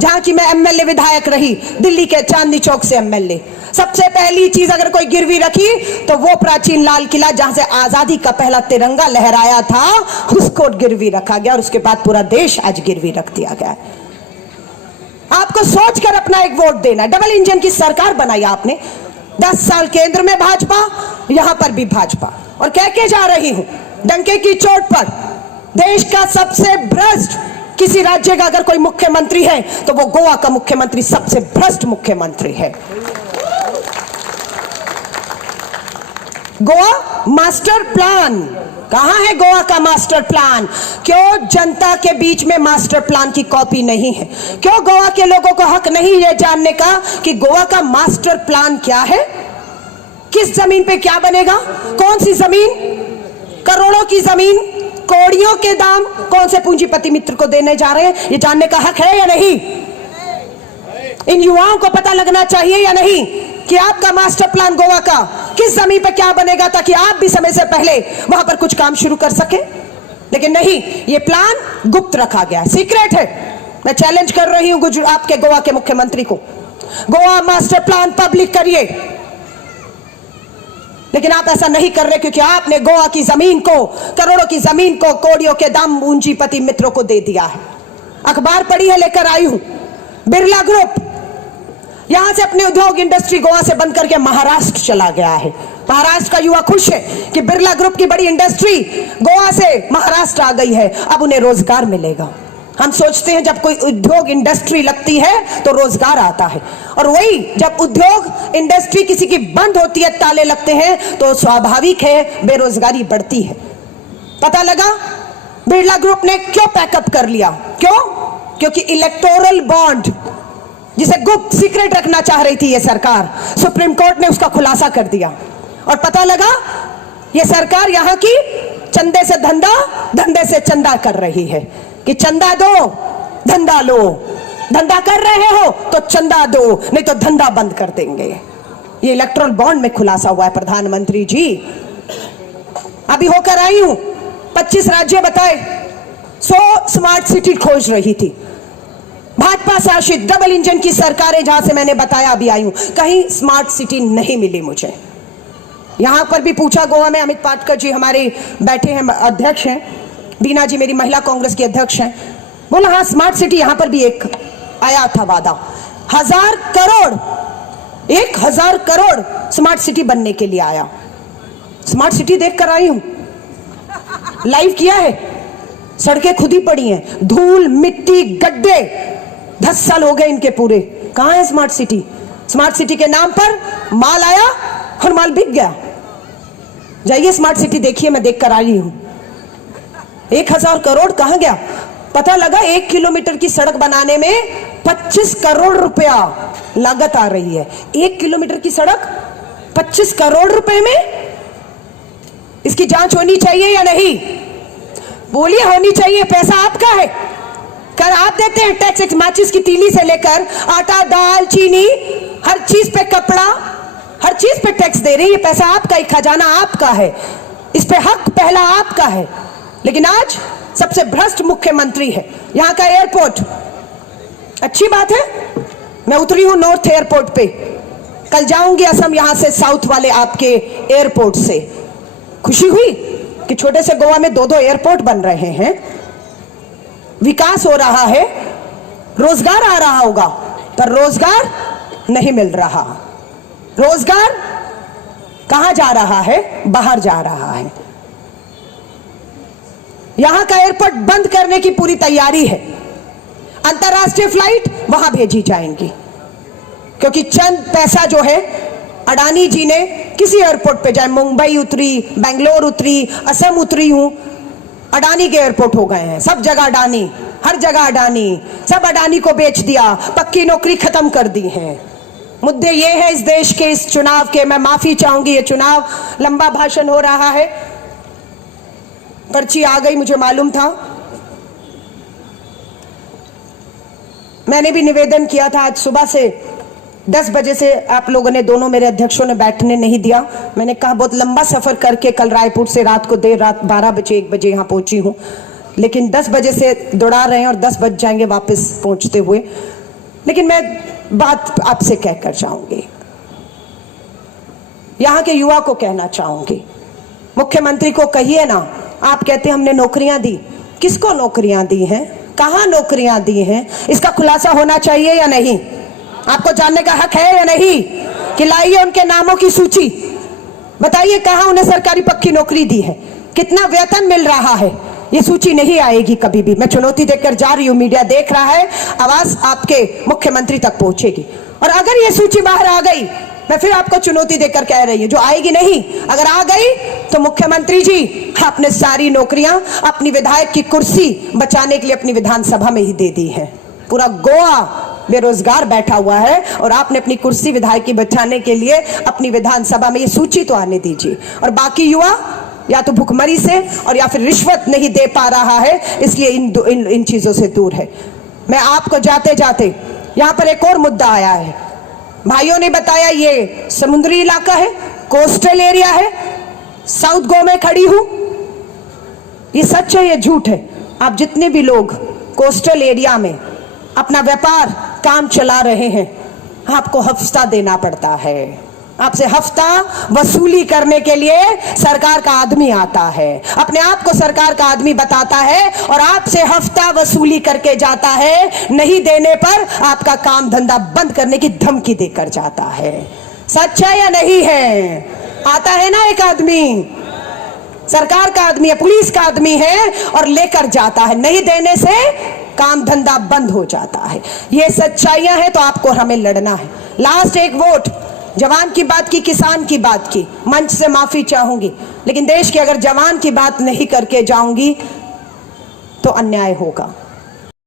जहां की मैं एमएलए विधायक रही, दिल्ली के चांदनी चौक से एमएलए। सबसे पहली चीज अगर कोई गिरवी रखी तो वो प्राचीन लाल किला जहां से आजादी का पहला तिरंगा लहराया था, उसको गिरवी रखा गया और उसके बाद पूरा देश आज गिरवी रख दिया गया। आपको सोचकर अपना एक वोट देना। डबल इंजन की सरकार बनाई आपने, 10 साल केंद्र में भाजपा, यहां पर भी भाजपा, और कह के जा रही हूं डंके की चोट पर, देश का सबसे भ्रष्ट किसी राज्य का अगर कोई मुख्यमंत्री है तो वो गोवा का मुख्यमंत्री सबसे भ्रष्ट मुख्यमंत्री है। गोवा मास्टर प्लान, कहां है गोवा का मास्टर प्लान? क्यों जनता के बीच में मास्टर प्लान की कॉपी नहीं है? क्यों गोवा के लोगों को हक नहीं है जानने का कि गोवा का मास्टर प्लान क्या है? किस जमीन पे क्या बनेगा? कौन सी जमीन? करोड़ों की जमीन, कौड़ियों के दाम कौन से पूंजीपति मित्र को देने जा रहे हैं, ये जानने का हक है या नहीं? इन युवाओं को पता लगना चाहिए या नहीं कि आपका मास्टर प्लान गोवा का किस जमीन पर क्या बनेगा, ताकि आप भी समय से पहले वहां पर कुछ काम शुरू कर सके। लेकिन नहीं, ये प्लान गुप्त रखा गया, सीक्रेट है। मैं चैलेंज कर रही हूं आपके गोवा के मुख्यमंत्री को, गोवा मास्टर प्लान पब्लिक करिए। लेकिन आप ऐसा नहीं कर रहे क्योंकि आपने गोवा की जमीन को, करोड़ों की जमीन को कौड़ियों के दाम पूंजीपति मित्रों को दे दिया है। अखबार पढ़ी है, लेकर आई हूं, बिरला ग्रुप यहां से अपने उद्योग इंडस्ट्री गोवा से बंद करके महाराष्ट्र चला गया है। महाराष्ट्र का युवा खुश है कि बिरला ग्रुप की बड़ी इंडस्ट्री गोवा से महाराष्ट्र आ गई है, अब उन्हें रोजगार मिलेगा। हम सोचते हैं जब कोई उद्योग इंडस्ट्री लगती है तो रोजगार आता है, और वही जब उद्योग इंडस्ट्री किसी की बंद होती है, ताले लगते हैं, तो स्वाभाविक है बेरोजगारी बढ़ती है। पता लगा बिरला ग्रुप ने क्यों पैकअप कर लिया? क्यों? क्योंकि इलेक्टोरल बॉन्ड जिसे गुप्त सीक्रेट रखना चाह रही थी ये सरकार, सुप्रीम कोर्ट ने उसका खुलासा कर दिया। और पता लगा ये सरकार यहां की चंदे से धंधा, धंधे से चंदा कर रही है कि चंदा दो धंधा लो, धंधा कर रहे हो तो चंदा दो, नहीं तो धंधा बंद कर देंगे। ये इलेक्टोरल बॉन्ड में खुलासा हुआ है प्रधानमंत्री जी। अभी होकर आई हूं, 25 राज्य बताए, 100 स्मार्ट सिटी खोज रही थी। भाजपा शासित डबल इंजन की सरकारें जहां से मैंने बताया अभी आई हूं, कहीं स्मार्ट सिटी नहीं मिली मुझे। यहां पर भी पूछा गोवा में, अमित पाटकर जी हमारे बैठे हैं, अध्यक्ष हैं, बीना जी मेरी महिला कांग्रेस की अध्यक्ष हैं, बोला हाँ स्मार्ट सिटी यहां पर भी एक आया था वादा, 1000 करोड़, 1000 करोड़ स्मार्ट सिटी बनने के लिए आया। स्मार्ट सिटी देख कर आई हूं, लाइव किया है, सड़कें खुद ही पड़ी हैं, धूल मिट्टी गड्ढे, 10 साल हो गए इनके पूरे। कहां है स्मार्ट सिटी? स्मार्ट सिटी के नाम पर माल आया और माल बिक गया। जाइए स्मार्ट सिटी देखिए, मैं देख कर आई हूं। 1000 करोड़ कहां गया? पता लगा 1 किलोमीटर की सड़क बनाने में 25 करोड़ रुपया लागत आ रही है। 1 किलोमीटर की सड़क 25 करोड़ रुपए में? इसकी जांच होनी चाहिए या नहीं? बोलिए होनी चाहिए। पैसा आपका है, कर आप देते हैं टैक्स, माचिस की तीली से लेकर आटा दाल चीनी हर चीज पे, कपड़ा हर चीज पे टैक्स दे रही है। पैसा आपका ही, खजाना आपका है, इस पे हक पहला आपका है। लेकिन आज सबसे भ्रष्ट मुख्यमंत्री है। यहां का एयरपोर्ट, अच्छी बात है, मैं उतरी हूं नॉर्थ एयरपोर्ट पे, कल जाऊंगी असम यहां से साउथ वाले आपके एयरपोर्ट से। खुशी हुई कि छोटे से गोवा में 2-2 एयरपोर्ट बन रहे हैं, विकास हो रहा है, रोजगार आ रहा होगा, पर रोजगार नहीं मिल रहा। रोजगार कहां जा रहा है? बाहर जा रहा है। यहां का एयरपोर्ट बंद करने की पूरी तैयारी है। अंतरराष्ट्रीय फ्लाइट वहां भेजी जाएंगी, क्योंकि चंद पैसा जो है अडानी जी ने किसी एयरपोर्ट पे जाए, मुंबई उतरी, बेंगलोर उतरी, असम उतरी हूं, अडानी के एयरपोर्ट हो गए हैं। सब जगह अडानी, हर जगह अडानी, सब अडानी को बेच दिया, पक्की नौकरी खत्म कर दी है। मुद्दे ये है इस देश के, इस चुनाव के, मैं माफी चाहूंगी, ये चुनाव लंबा भाषण हो रहा है, पर्ची आ गई, मुझे मालूम था। मैंने भी निवेदन किया था, आज सुबह से 10 बजे से आप लोगों ने, दोनों मेरे अध्यक्षों ने बैठने नहीं दिया। मैंने कहा बहुत लंबा सफर करके कल रायपुर से रात को देर रात 12 बजे 1 बजे यहाँ पहुंची हूँ, लेकिन 10 बजे से दौड़ा रहे हैं और 10 बज जाएंगे वापस पहुंचते हुए। लेकिन मैं बात आपसे कहकर जाऊंगी, यहां के युवा को कहना चाहूंगी, मुख्यमंत्री को कहिए ना, आप कहते हमने नौकरियां दी, किसको नौकरियां दी हैं, कहां नौकरियां दी हैं, इसका खुलासा होना चाहिए या नहीं? आपको जानने का हक है या नहीं? कि लाइए उनके नामों की सूची, बताइए कहां उन्हें सरकारी पक्की नौकरी दी है, कितना वेतन मिल रहा है। ये सूची नहीं आएगी कभी भी। मैं चुनौती देकर जा रही हूं, मीडिया देख रहा है, आवाज आपके मुख्यमंत्री तक पहुंचेगी। और अगर ये सूची बाहर आ गई, मैं फिर आपको चुनौती देकर कह रही हूं, जो आएगी नहीं, अगर आ गई तो मुख्यमंत्री जी आपने सारी नौकरियां अपनी विधायक की कुर्सी बचाने के लिए अपनी विधानसभा में ही दे दी है। पूरा गोवा बेरोजगार बैठा हुआ है और आपने अपनी कुर्सी विधायक की बचाने के लिए अपनी विधानसभा में ये सूची तो आने दीजिए। और बाकी युवा या तो भुखमरी से और या फिर रिश्वत नहीं दे पा रहा है, इसलिए इन चीजों से दूर है। मैं आपको जाते जाते यहां पर एक और मुद्दा आया है, भाइयों ने बताया ये समुद्री इलाका है, कोस्टल एरिया है, साउथ गोवा में खड़ी हूं, ये सच है ये झूठ है? आप जितने भी लोग कोस्टल एरिया में अपना व्यापार काम चला रहे हैं, आपको हफ्ता देना पड़ता है। आपसे हफ्ता वसूली करने के लिए सरकार का आदमी आता है, अपने आप को सरकार का आदमी बताता है और आपसे हफ्ता वसूली करके जाता है। नहीं देने पर आपका काम धंधा बंद करने की धमकी देकर जाता है। सच है या नहीं है? आता है ना एक आदमी, सरकार का आदमी है, पुलिस का आदमी है और लेकर जाता है। नहीं देने से काम धंधा बंद हो जाता है। ये सच्चाइयां हैं तो आपको हमें लड़ना है। लास्ट एक वोट, जवान की बात की, किसान की बात की, मंच से माफी चाहूंगी, लेकिन देश के अगर जवान की बात नहीं करके जाऊंगी तो अन्याय होगा।